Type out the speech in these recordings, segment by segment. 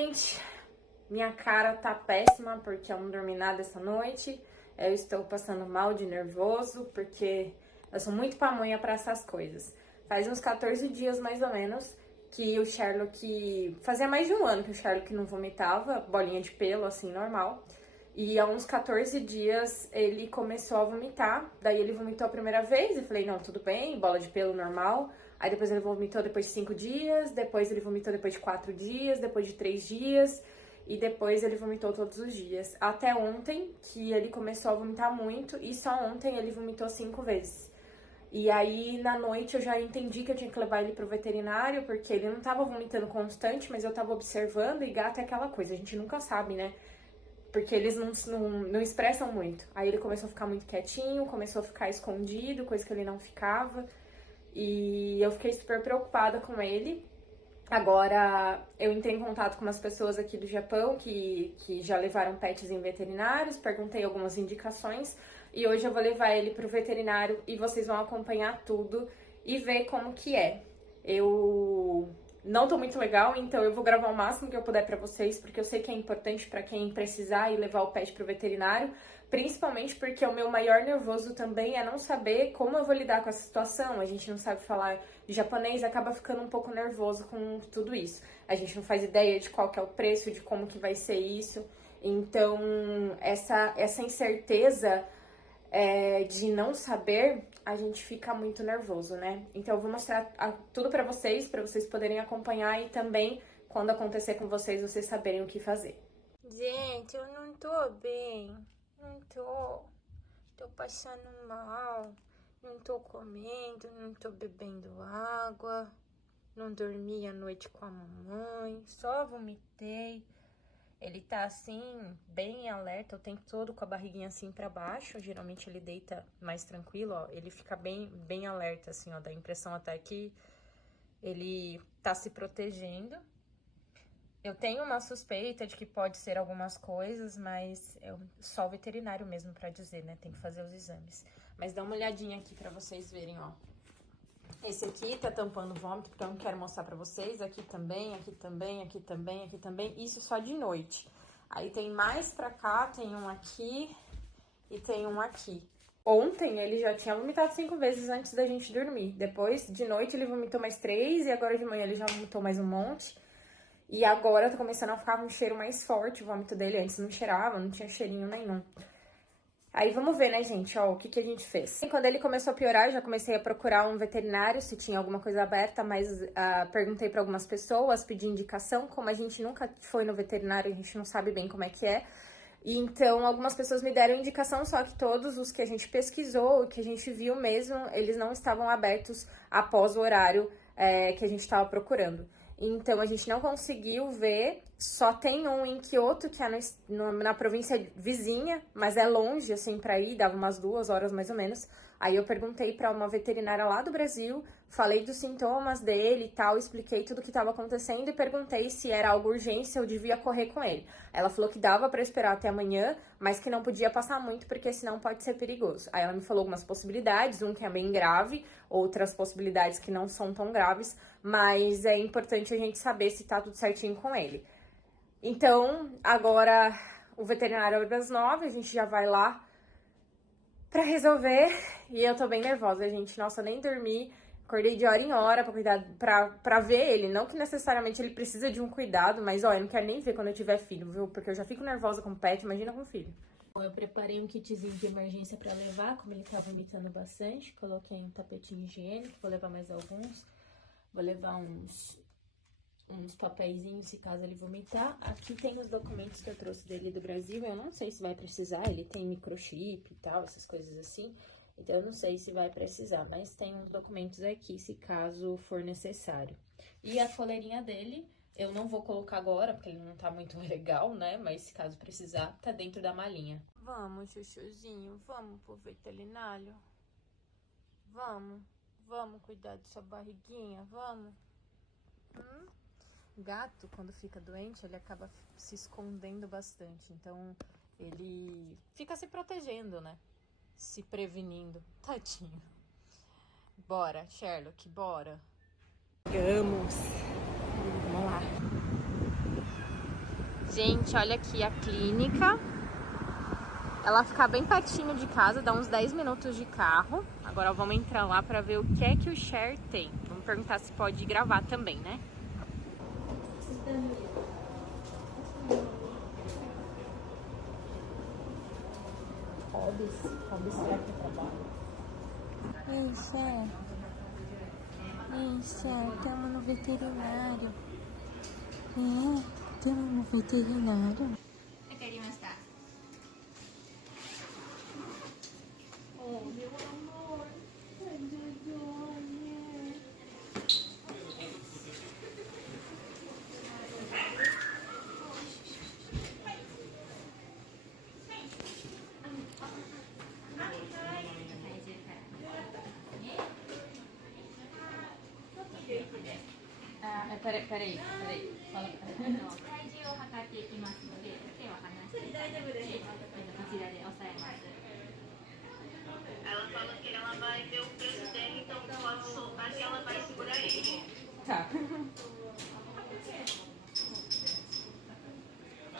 gente, minha cara tá péssima porque eu não dormi nada essa noite. Eu estou passando mal de nervoso porque eu sou muito pamonha pra essas coisas. Faz uns 14 dias mais ou menos que o Sherlock... Fazia mais de um ano que o Sherlock não vomitava, bolinha de pelo assim, normal. E há uns 14 dias ele começou a vomitar. Daí ele vomitou a primeira vez e falei, não, tudo bem, bola de pelo normal. Aí depois ele vomitou depois de 5 dias, depois ele vomitou depois de 4 dias, depois de 3 dias, e depois ele vomitou todos os dias. Até ontem, que ele começou a vomitar muito, e só ontem ele vomitou 5 vezes. E aí, na noite, eu já entendi que eu tinha que levar ele pro veterinário, porque ele não tava vomitando constante, mas eu tava observando, e gato é aquela coisa, a gente nunca sabe, né? Porque eles não expressam muito. Aí ele começou a ficar muito quietinho, começou a ficar escondido, coisa que ele não ficava. E eu fiquei super preocupada com ele. Agora, eu entrei em contato com umas pessoas aqui do Japão que já levaram pets em veterinários, perguntei algumas indicações e hoje eu vou levar ele pro veterinário e vocês vão acompanhar tudo e ver como que é. Eu não tô muito legal, então eu vou gravar o máximo que eu puder pra vocês, porque eu sei que é importante pra quem precisar ir levar o pet pro veterinário, principalmente porque o meu maior nervoso também é não saber como eu vou lidar com essa situação. A gente não sabe falar japonês, acaba ficando um pouco nervoso com tudo isso. A gente não faz ideia de qual que é o preço, de como que vai ser isso. Então, essa incerteza de não saber, a gente fica muito nervoso, né? Então, eu vou mostrar tudo pra vocês poderem acompanhar e também, quando acontecer com vocês, vocês saberem o que fazer. Gente, eu não tô bem. Não tô. Tô passando mal. Não tô comendo, não tô bebendo água. Não dormi a noite com a mamãe. Só vomitei. Ele tá assim, bem alerta, o tempo todo com a barriguinha assim pra baixo. Geralmente ele deita mais tranquilo, ó. Ele fica bem alerta, assim, ó. Dá a impressão até que ele tá se protegendo. Eu tenho uma suspeita de que pode ser algumas coisas, mas só o veterinário mesmo pra dizer, né? Tem que fazer os exames. Mas dá uma olhadinha aqui pra vocês verem, ó. Esse aqui tá tampando o vômito, porque eu não quero mostrar pra vocês. Aqui também, aqui também, aqui também, aqui também. Isso só de noite. Aí tem mais pra cá, tem um aqui e tem um aqui. Ontem ele já tinha vomitado 5 vezes antes da gente dormir. Depois, de noite, ele vomitou mais 3 e agora de manhã ele já vomitou mais um monte. E agora tá começando a ficar com um cheiro mais forte o vômito dele. Antes não cheirava, não tinha cheirinho nenhum. Aí vamos ver, né, gente, ó, o que a gente fez. E quando ele começou a piorar, eu já comecei a procurar um veterinário, se tinha alguma coisa aberta, mas perguntei pra algumas pessoas, pedi indicação. Como a gente nunca foi no veterinário, a gente não sabe bem como é que é. E então, algumas pessoas me deram indicação, só que todos os que a gente pesquisou, que a gente viu mesmo, eles não estavam abertos após o horário que a gente estava procurando. Então, a gente não conseguiu ver, só tem um em Kyoto, que é na província vizinha, mas é longe, assim, pra ir, dava umas 2 horas mais ou menos. Aí eu perguntei pra uma veterinária lá do Brasil, falei dos sintomas dele e tal, expliquei tudo o que estava acontecendo e perguntei se era algo urgente, se eu devia correr com ele. Ela falou que dava pra esperar até amanhã, mas que não podia passar muito, porque senão pode ser perigoso. Aí ela me falou algumas possibilidades, um que é bem grave, outras possibilidades que não são tão graves, mas é importante a gente saber se tá tudo certinho com ele. Então, agora o veterinário abre às 9, a gente já vai lá pra resolver. E eu tô bem nervosa, gente. Nossa, eu nem dormi. Acordei de hora em hora pra cuidar, pra ver ele. Não que necessariamente ele precisa de um cuidado, mas ó, eu não quero nem ver quando eu tiver filho, viu? Porque eu já fico nervosa com pet, imagina com filho. Eu preparei um kitzinho de emergência pra levar, como ele tá vomitando bastante. Coloquei um tapetinho higiênico, vou levar mais alguns. Vou levar uns papeizinhos se caso ele vomitar. Aqui tem os documentos que eu trouxe dele do Brasil. Eu não sei se vai precisar, ele tem microchip e tal, essas coisas assim. Então, eu não sei se vai precisar, mas tem uns documentos aqui, se caso for necessário. E a coleirinha dele, eu não vou colocar agora, porque ele não tá muito legal, né? Mas se caso precisar, tá dentro da malinha. Vamos, chuchuzinho, vamos pro veterinário? Vamos cuidar de sua barriguinha, vamos? Gato, quando fica doente, ele acaba se escondendo bastante. Então, ele fica se protegendo, né? Se prevenindo. Tadinho. Bora, Sherlock, bora. Vamos lá. Gente, olha aqui a clínica. Ela fica bem pertinho de casa, dá uns 10 minutos de carro. Agora vamos entrar lá pra ver o que é que o Cher tem. Vamos perguntar se pode gravar também, né? Hobbies será que trabalha? Ei, Cher. Ei, Cher, estamos no veterinário. Estamos no veterinário. Oh, meu amor. Peraí. Fala. 体重を測っていきますので、手を離して大丈夫です。こちらで押さえます。Ela falou que ela vai ver o preço dele, então pode soltar que ela vai segurar ele. Tá.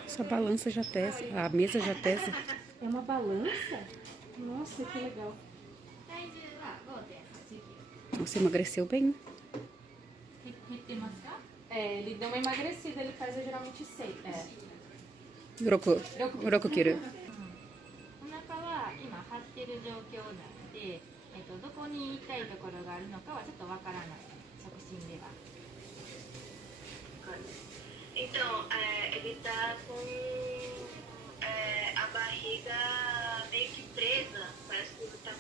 Essa balança já pesa, a mesa já pesa. É uma balança? Nossa, que legal. Você emagreceu bem. É, ele deu uma emagrecida, ele faz geralmente 6. Urokukiru. お腹は今張ってる状況なので、どこに痛いところがあるのかはちょっとわからない、触診では。Então, ele tá com a barriga meio que presa, parece que tá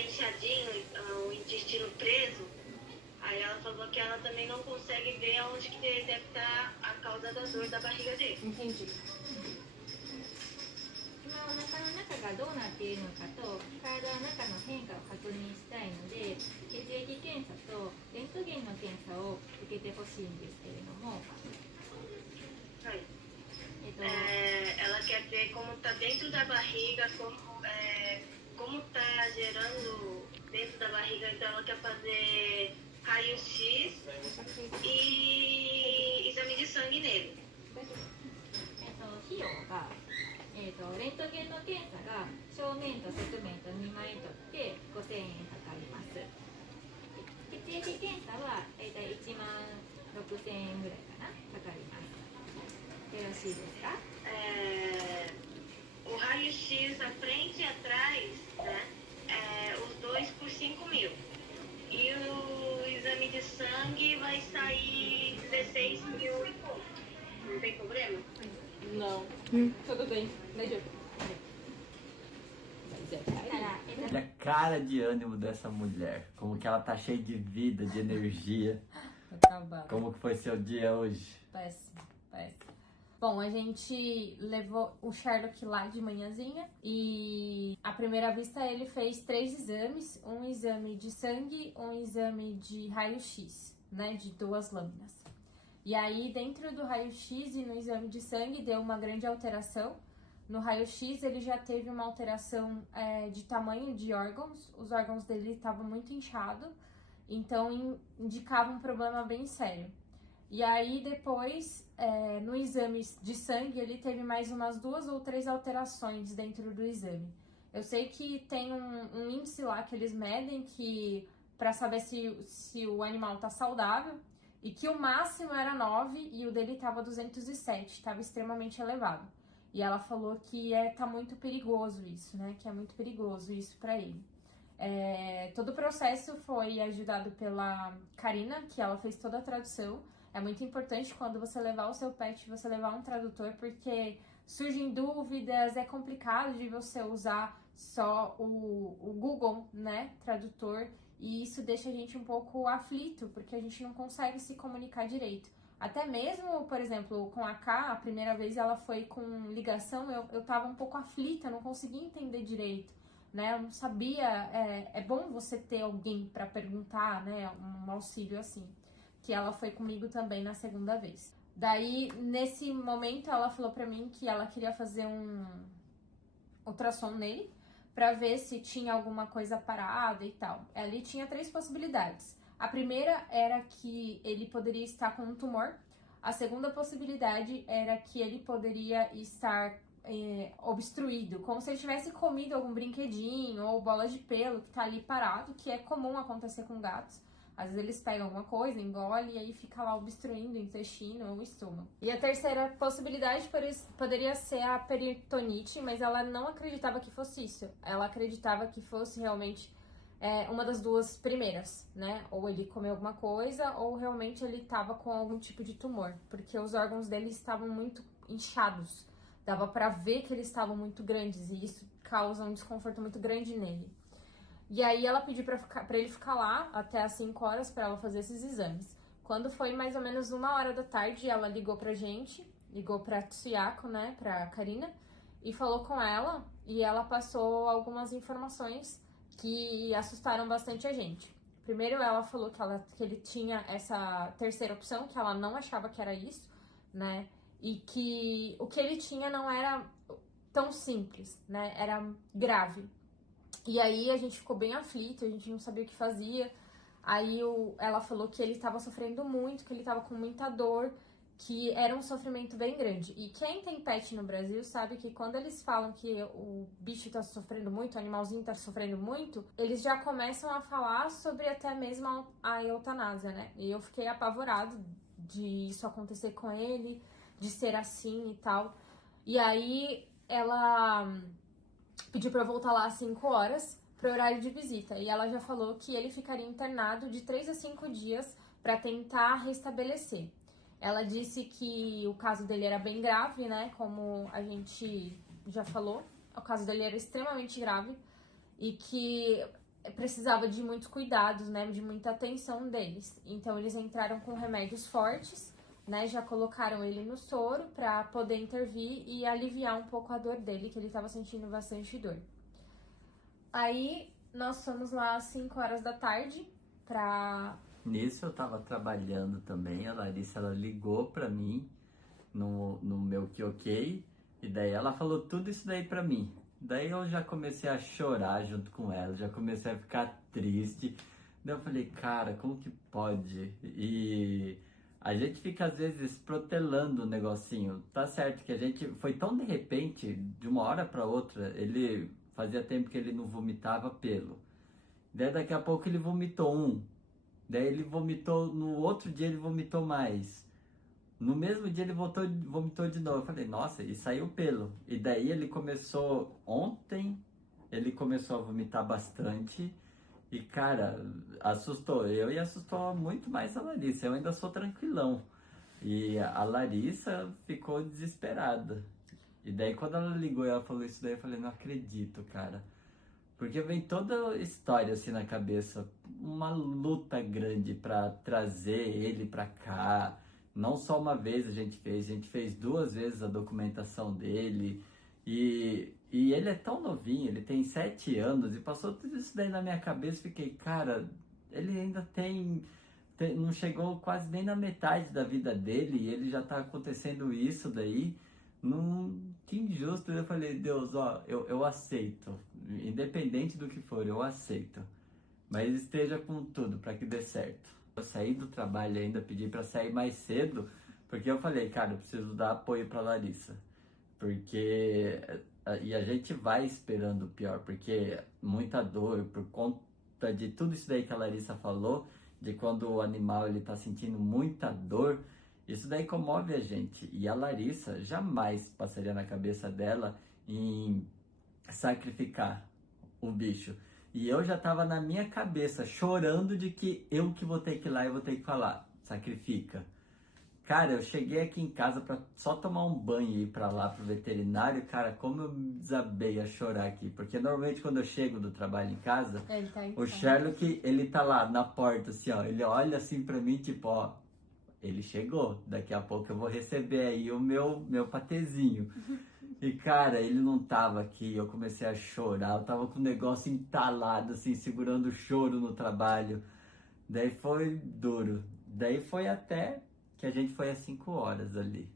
inchadinho, o intestino preso. Aí ela falou que ela também não consegue ver onde que deve estar a causa da dor da barriga dele. Entendi. 今お腹の中がどうなっているのかと体の中の変化を確認したいので、血液検査とレントゲンの検査を受けてほしいんですけれども、ela quer ver como está dentro da barriga, como está gerando dentro da barriga, então ela quer fazer raio-x e exame de sangue nele. 費用が、レントゲンの検査が正面と側面と2枚取って5000円かかります。血液検査はだいたい1万6000円ぐらいかな、かかります。よろしいですか？O raio-x à frente e atrás, né? Os dois por 5.000. E o exame de sangue vai sair 16.000 e pouco. Não tem problema? Não. Tudo bem. Deixa eu... E a cara de ânimo dessa mulher, como que ela tá cheia de vida, de energia. Como que foi seu dia hoje? Péssimo. Bom, a gente levou o Sherlock lá de manhãzinha e à primeira vista ele fez 3 exames, um exame de sangue, um exame de raio-x, né, de 2 lâminas. E aí dentro do raio-x e no exame de sangue deu uma grande alteração. No raio-x ele já teve uma alteração de tamanho de órgãos, os órgãos dele estavam muito inchados, então indicava um problema bem sério. E aí depois, no exame de sangue, ele teve mais umas 2 ou 3 alterações dentro do exame. Eu sei que tem um índice lá que eles medem que para saber se o animal tá saudável, e que o máximo era 9 e o dele tava 207, tava extremamente elevado. E ela falou que tá muito perigoso isso, né? Que é muito perigoso isso para ele. Todo o processo foi ajudado pela Karina, que ela fez toda a tradução. É muito importante quando você levar o seu pet, você levar um tradutor, porque surgem dúvidas, é complicado de você usar só o Google, né, tradutor, e isso deixa a gente um pouco aflito, porque a gente não consegue se comunicar direito. Até mesmo, por exemplo, com a Ká, a primeira vez ela foi com ligação, eu tava um pouco aflita, não conseguia entender direito, né, eu não sabia, é bom você ter alguém para perguntar, né, um auxílio assim. Que ela foi comigo também na segunda vez. Daí, nesse momento, ela falou pra mim que ela queria fazer um ultrassom nele, pra ver se tinha alguma coisa parada e tal. Ali tinha 3 possibilidades. A primeira era que ele poderia estar com um tumor. A segunda possibilidade era que ele poderia estar obstruído, como se ele tivesse comido algum brinquedinho ou bola de pelo que tá ali parado, que é comum acontecer com gatos. Às vezes eles pegam alguma coisa, engolem e aí fica lá obstruindo o intestino ou o estômago. E a terceira possibilidade poderia ser a peritonite, mas ela não acreditava que fosse isso. Ela acreditava que fosse realmente uma das duas primeiras, né? Ou ele comeu alguma coisa ou realmente ele estava com algum tipo de tumor, porque os órgãos dele estavam muito inchados. Dava pra ver que eles estavam muito grandes e isso causa um desconforto muito grande nele. E aí ela pediu pra ele ficar lá até as 5 horas pra ela fazer esses exames. Quando foi mais ou menos 1h da tarde, ela ligou pra gente, ligou pra Tsuyako, né, pra Karina, e falou com ela, e ela passou algumas informações que assustaram bastante a gente. Primeiro ela falou que ele tinha essa terceira opção, que ela não achava que era isso, né, e que o que ele tinha não era tão simples, né, era grave. E aí a gente ficou bem aflito, a gente não sabia o que fazia. Aí ela falou que ele estava sofrendo muito, que ele estava com muita dor, que era um sofrimento bem grande. E quem tem pet no Brasil sabe que quando eles falam que o bicho tá sofrendo muito, o animalzinho tá sofrendo muito, eles já começam a falar sobre até mesmo a eutanásia, né? E eu fiquei apavorado de isso acontecer com ele, de ser assim e tal. E aí ela pediu pra eu voltar lá às 5 horas pro horário de visita. E ela já falou que ele ficaria internado de 3 a 5 dias pra tentar restabelecer. Ela disse que o caso dele era bem grave, né? Como a gente já falou. O caso dele era extremamente grave e que precisava de muitos cuidados, né? De muita atenção deles. Então eles entraram com remédios fortes, né? Já colocaram ele no soro pra poder intervir e aliviar um pouco a dor dele, que ele tava sentindo bastante dor. Aí nós fomos lá às 5 horas da tarde pra... Nisso eu tava trabalhando também, a Larissa ela ligou pra mim no meu QOK e daí ela falou tudo isso daí pra mim. Daí eu já comecei a chorar junto com ela, já comecei a ficar triste. Daí eu falei, cara, como que pode? E a gente fica às vezes protelando o negocinho. Tá certo que a gente foi tão de repente, de uma hora pra outra, ele fazia tempo que ele não vomitava pelo. Daí daqui a pouco ele vomitou Daí ele vomitou, no outro dia ele vomitou mais. No mesmo dia ele vomitou de novo. Eu falei, nossa, e saiu pelo. E daí ele começou, ontem, ele começou a vomitar bastante. E cara, assustou eu e assustou muito mais a Larissa. Eu ainda sou tranquilão. E a Larissa ficou desesperada. E daí quando ela ligou e ela falou isso daí, eu falei, não acredito, cara. Porque vem toda a história assim na cabeça, uma luta grande pra trazer ele pra cá. Não só uma vez a gente fez 2 vezes a documentação dele. E ele é tão novinho, ele tem 7 anos e passou tudo isso daí na minha cabeça. Fiquei, cara, ele ainda não chegou quase nem na metade da vida dele e ele já tá acontecendo isso daí. Que injusto. Eu falei, Deus, ó, eu aceito, independente do que for, eu aceito, mas esteja com tudo para que dê certo. Eu saí do trabalho ainda, pedi para sair mais cedo, porque eu falei, cara, eu preciso dar apoio para Larissa, porque e a gente vai esperando o pior, porque muita dor por conta de tudo isso daí que a Larissa falou, de quando o animal ele tá sentindo muita dor. Isso daí comove a gente. E a Larissa jamais passaria na cabeça dela em sacrificar o bicho. E eu já tava na minha cabeça chorando de que eu que vou ter que ir lá e vou ter que falar, sacrifica. Cara, eu cheguei aqui em casa pra só tomar um banho e ir pra lá pro veterinário. Cara, como eu desabei a chorar aqui. Porque normalmente quando eu chego do trabalho em casa, o Sherlock, ele tá lá na porta assim, ó. Ele olha assim pra mim, tipo, ó, ele chegou, daqui a pouco eu vou receber aí o meu patezinho. E cara, ele não tava aqui, eu comecei a chorar, eu tava com o negócio entalado, assim, segurando o choro no trabalho. Daí foi duro. Daí foi até que a gente foi às 5 horas ali.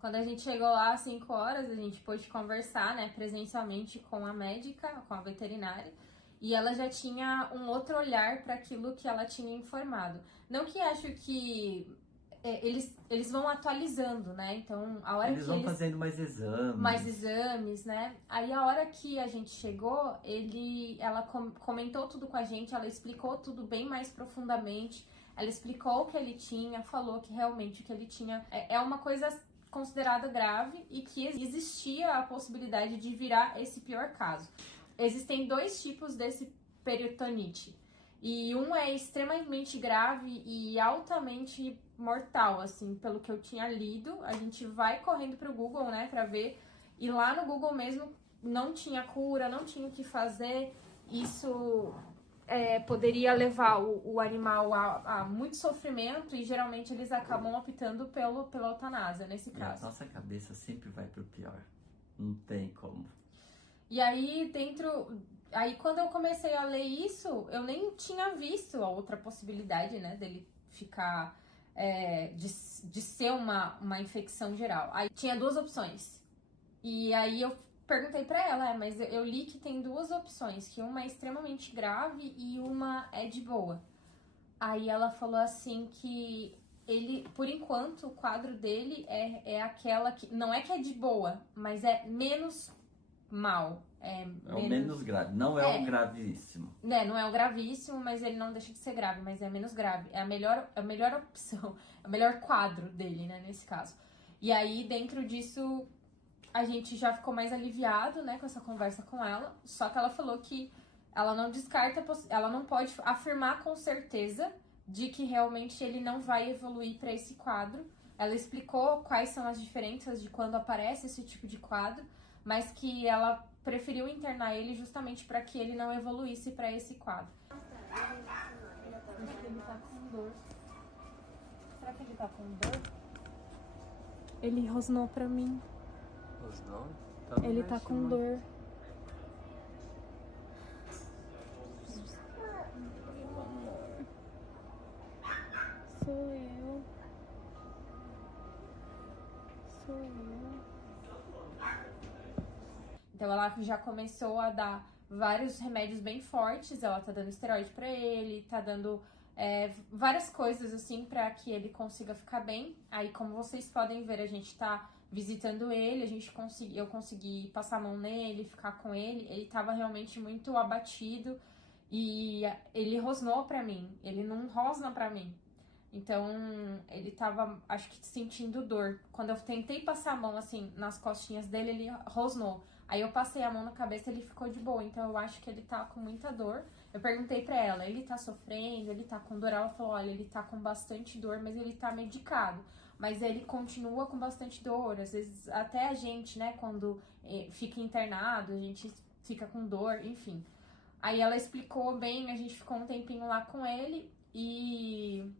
Quando a gente chegou lá às 5 horas, a gente pôde conversar, né, presencialmente com a médica, com a veterinária. E ela já tinha um outro olhar para aquilo que ela tinha informado. Não que acho que eles vão atualizando, né? Então, a hora Eles que vão fazendo mais exames. mais exames, né? Aí a hora que a gente chegou, ela comentou tudo com a gente, ela explicou tudo bem mais profundamente. Ela explicou o que ele tinha, falou que realmente o que ele tinha é uma coisa considerada grave e que existia a possibilidade de virar esse pior caso. Existem 2 tipos desse peritonite. E um é extremamente grave e altamente mortal, assim, pelo que eu tinha lido. A gente vai correndo pro Google, né, pra ver. E lá no Google mesmo não tinha cura, não tinha o que fazer. Isso poderia levar o animal a muito sofrimento e geralmente eles acabam optando pela eutanásia, nesse E a caso. nossa cabeça sempre vai pro pior. Não tem como. E aí, Aí, quando eu comecei a ler isso, eu nem tinha visto a outra possibilidade, né, dele ficar, de ser uma infecção geral. Aí, tinha 2 opções. E aí, eu perguntei pra ela, mas eu li que tem 2 opções, que uma é extremamente grave e uma é de boa. Aí, ela falou assim que ele, por enquanto, o quadro dele é aquela que, não é que é de boa, mas é menos mal. É o menos grave. Não é o gravíssimo. Né, não é o gravíssimo, mas ele não deixa de ser grave, mas é menos grave. É a melhor opção, é o melhor quadro dele, né, nesse caso. E aí, dentro disso, a gente já ficou mais aliviado, né, com essa conversa com ela. Só que ela falou que ela não descarta, ela não pode afirmar com certeza de que realmente ele não vai evoluir para esse quadro. Ela explicou quais são as diferenças de quando aparece esse tipo de quadro, mas que ela preferiu internar ele justamente para que ele não evoluísse para esse quadro. Acho que ele tá com dor. Será que ele tá com dor? Ele rosnou pra mim. Rosnou? Ele tá com dor. Sou eu. Então ela já começou a dar vários remédios bem fortes, ela tá dando esteroide pra ele, tá dando várias coisas assim pra que ele consiga ficar bem. Aí, como vocês podem ver, a gente tá visitando ele, eu consegui passar a mão nele, ficar com ele tava realmente muito abatido e ele rosnou pra mim, ele não rosna pra mim. Então, ele tava, acho que, sentindo dor. Quando eu tentei passar a mão, assim, nas costinhas dele, ele rosnou. Aí eu passei a mão na cabeça e ele ficou de boa. Então, eu acho que ele tá com muita dor. Eu perguntei pra ela, ele tá sofrendo, ele tá com dor? Ela falou, olha, ele tá com bastante dor, mas ele tá medicado. Mas ele continua com bastante dor. Às vezes, até a gente, né, quando fica internado, a gente fica com dor, enfim. Aí ela explicou bem, a gente ficou um tempinho lá com ele e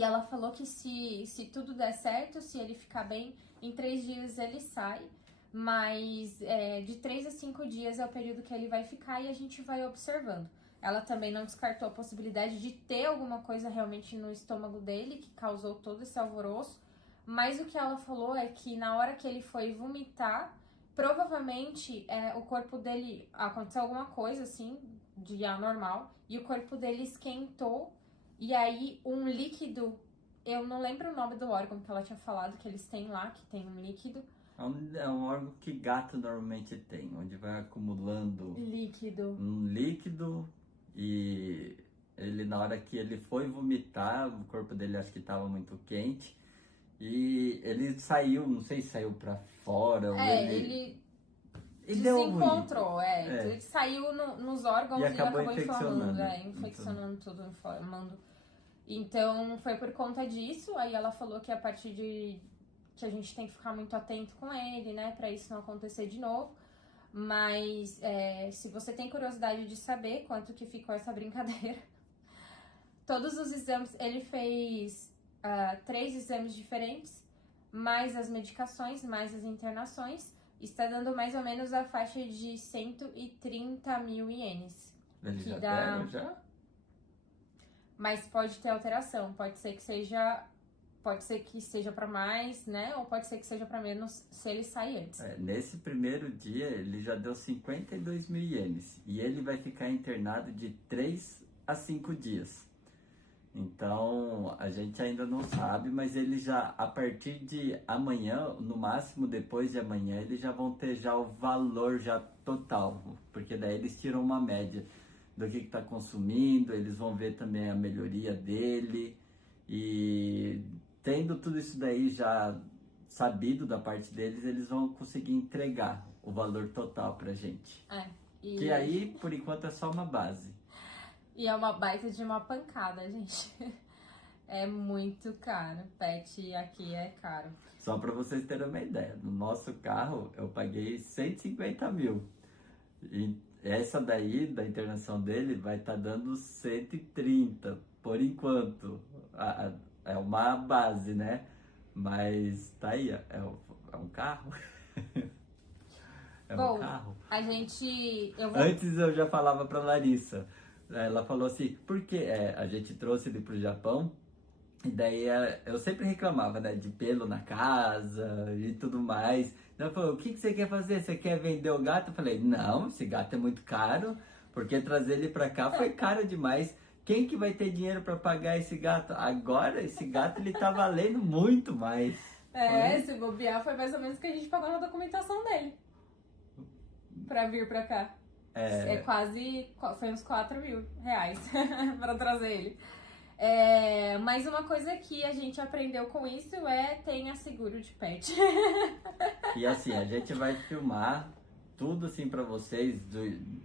ela falou que se tudo der certo, se ele ficar bem, em 3 dias ele sai. Mas de 3 a 5 dias é o período que ele vai ficar e a gente vai observando. Ela também não descartou a possibilidade de ter alguma coisa realmente no estômago dele que causou todo esse alvoroço. Mas o que ela falou é que na hora que ele foi vomitar, provavelmente o corpo dele, aconteceu alguma coisa assim de anormal e o corpo dele esquentou. E aí, um líquido, eu não lembro o nome do órgão que ela tinha falado, que eles têm lá, que tem um líquido. É um órgão que gato normalmente tem, onde vai acumulando um líquido e ele, na hora que ele foi vomitar, o corpo dele acho que estava muito quente e ele saiu, não sei se saiu pra fora ou ele desencontrou, ele saiu nos órgãos e acabou inflamando, infeccionando tudo, inflamando. Então, foi por conta disso, aí ela falou que a partir de que a gente tem que ficar muito atento com ele, né, pra isso não acontecer de novo. Mas, se você tem curiosidade de saber quanto que ficou essa brincadeira, todos os exames, ele fez 3 exames diferentes, mais as medicações, mais as internações, está dando mais ou menos a faixa de 130 mil ienes. Ele já deram, já? Mas pode ter alteração, pode ser que seja para mais, né? Ou pode ser que seja para menos se ele sair antes. Nesse primeiro dia, ele já deu 52 mil ienes. E ele vai ficar internado de 3 a 5 dias. Então, a gente ainda não sabe, mas eles já, a partir de amanhã, no máximo depois de amanhã, eles já vão ter já o valor já total, porque daí eles tiram uma média do que está consumindo, eles vão ver também a melhoria dele, e tendo tudo isso daí já sabido da parte deles, eles vão conseguir entregar o valor total pra gente. Que aí, por enquanto, é só uma base. E é uma baita de uma pancada, gente. É muito caro. Pet aqui é caro. Só para vocês terem uma ideia, no nosso carro eu paguei 150 mil. E essa daí, da internação dele, vai estar dando 130, por enquanto. É uma base, né? Mas tá aí, é um carro. Bom, um carro. A gente... Antes eu já falava pra Larissa. Ela falou assim, porque a gente trouxe ele pro Japão, e daí eu sempre reclamava, né, de pelo na casa e tudo mais. Ela falou, o que você quer fazer? Você quer vender o gato? Eu falei, não, esse gato é muito caro, porque trazer ele pra cá foi caro demais. Quem que vai ter dinheiro pra pagar esse gato? Agora, esse gato, ele tá valendo muito mais. Se bobear, foi mais ou menos o que a gente pagou na documentação dele. Pra vir pra cá. Foi uns 4 mil reais pra trazer ele. Mas uma coisa que a gente aprendeu com isso tenha seguro de pet. E assim, a gente vai filmar tudo assim pra vocês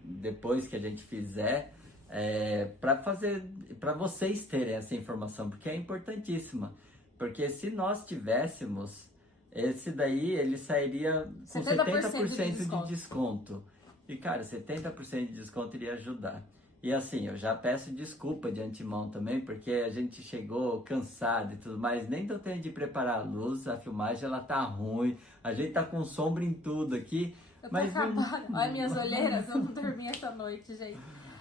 depois que a gente fizer, para vocês terem essa informação, porque é importantíssima. Porque se nós tivéssemos, esse daí ele sairia com 70% de desconto. E cara, 70% de desconto iria ajudar. E assim, eu já peço desculpa de antemão também, porque a gente chegou cansado e tudo mais. Nem deu tempo de preparar a luz, a filmagem ela tá ruim. A gente tá com sombra em tudo aqui. Eu tô acabada. Olha minhas olheiras, eu não dormi essa noite, gente.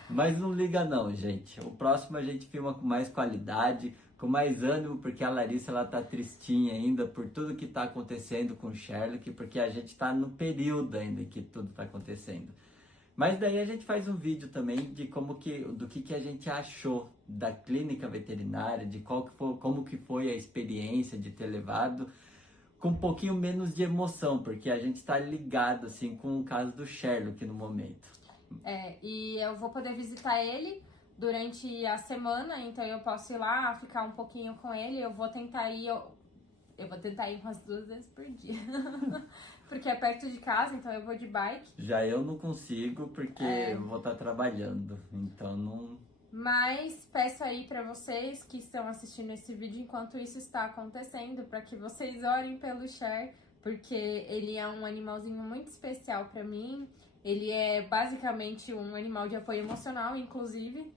Mas não liga não, gente. O próximo a gente filma com mais qualidade, com mais ânimo, porque a Larissa ela tá tristinha ainda por tudo que tá acontecendo com o Sherlock, porque a gente tá no período ainda que tudo tá acontecendo. Mas daí a gente faz um vídeo também de do que a gente achou da clínica veterinária, de como que foi a experiência de ter levado, com um pouquinho menos de emoção, porque a gente tá ligado assim com o caso do Sherlock no momento. E eu vou poder visitar ele durante a semana, então eu posso ir lá, ficar um pouquinho com ele. Eu vou tentar ir umas 2 vezes por dia. Porque é perto de casa, então eu vou de bike. Já eu não consigo, porque eu vou estar trabalhando, então não... Mas peço aí pra vocês que estão assistindo esse vídeo enquanto isso está acontecendo, para que vocês orem pelo Cher, porque ele é um animalzinho muito especial pra mim. Ele é basicamente um animal de apoio emocional, inclusive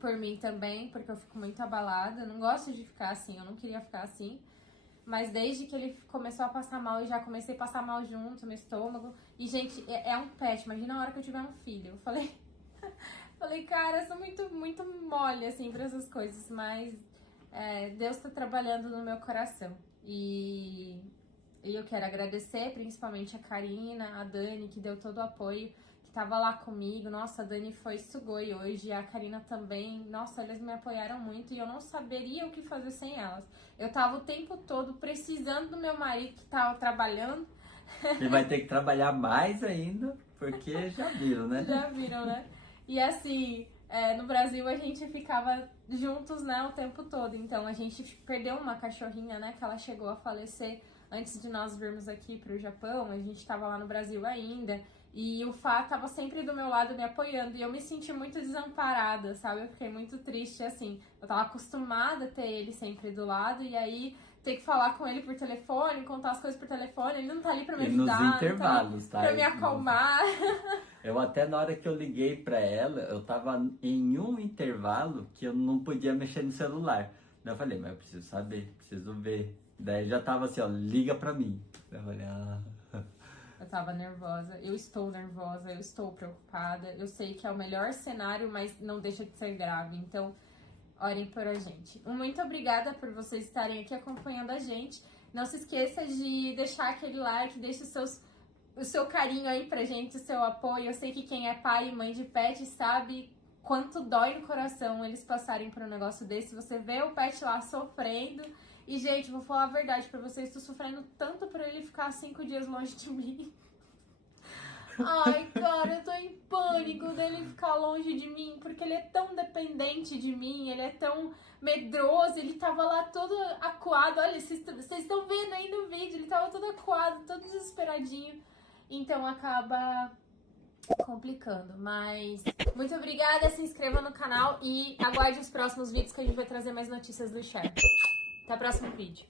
por mim também, porque eu fico muito abalada. Eu não gosto de ficar assim, eu não queria ficar assim. Mas desde que ele começou a passar mal, eu já comecei a passar mal junto, meu estômago. E, gente, é um pet, imagina a hora que eu tiver um filho. Eu falei, cara, eu sou muito, muito mole, assim, pra essas coisas. Mas Deus tá trabalhando no meu coração. E eu quero agradecer, principalmente a Karina, a Dani, que deu todo o apoio, que tava lá comigo. Nossa, a Dani foi sugoi hoje, a Karina também. Nossa, elas me apoiaram muito e eu não saberia o que fazer sem elas. Eu tava o tempo todo precisando do meu marido que tava trabalhando. Ele vai ter que trabalhar mais ainda, porque já viram, né? Já viram, né? E assim, no Brasil a gente ficava juntos, né, o tempo todo. Então a gente perdeu uma cachorrinha, né, que ela chegou a falecer antes de nós virmos aqui pro Japão. A gente tava lá no Brasil ainda. E o Fá tava sempre do meu lado me apoiando. E eu me senti muito desamparada, sabe? Eu fiquei muito triste, assim. Eu tava acostumada a ter ele sempre do lado. E aí, ter que falar com ele por telefone, contar as coisas por telefone. Ele não tá ali pra me ajudar. Nos intervalos, tá? Pra me acalmar. Eu até na hora que eu liguei pra ela, eu tava em um intervalo que eu não podia mexer no celular. Daí eu falei, mas eu preciso saber, preciso ver. Daí já tava assim, ó, liga pra mim. Daí eu falei, Eu tava nervosa, eu estou nervosa, eu estou preocupada. Eu sei que é o melhor cenário, mas não deixa de ser grave. Então, orem por a gente. Muito obrigada por vocês estarem aqui acompanhando a gente. Não se esqueça de deixar aquele like, deixe o seu carinho aí pra gente, o seu apoio. Eu sei que quem é pai e mãe de pet sabe quanto dói no coração eles passarem por um negócio desse. Você vê o pet lá sofrendo. E, gente, vou falar a verdade pra vocês, tô sofrendo tanto por ele ficar 5 dias longe de mim. Ai, cara, eu tô em pânico dele ficar longe de mim, porque ele é tão dependente de mim, ele é tão medroso, ele tava lá todo acuado. Olha, vocês estão vendo aí no vídeo, ele tava todo acuado, todo desesperadinho. Então acaba complicando, mas muito obrigada, se inscreva no canal e aguarde os próximos vídeos que a gente vai trazer mais notícias do Share. Até o próximo vídeo.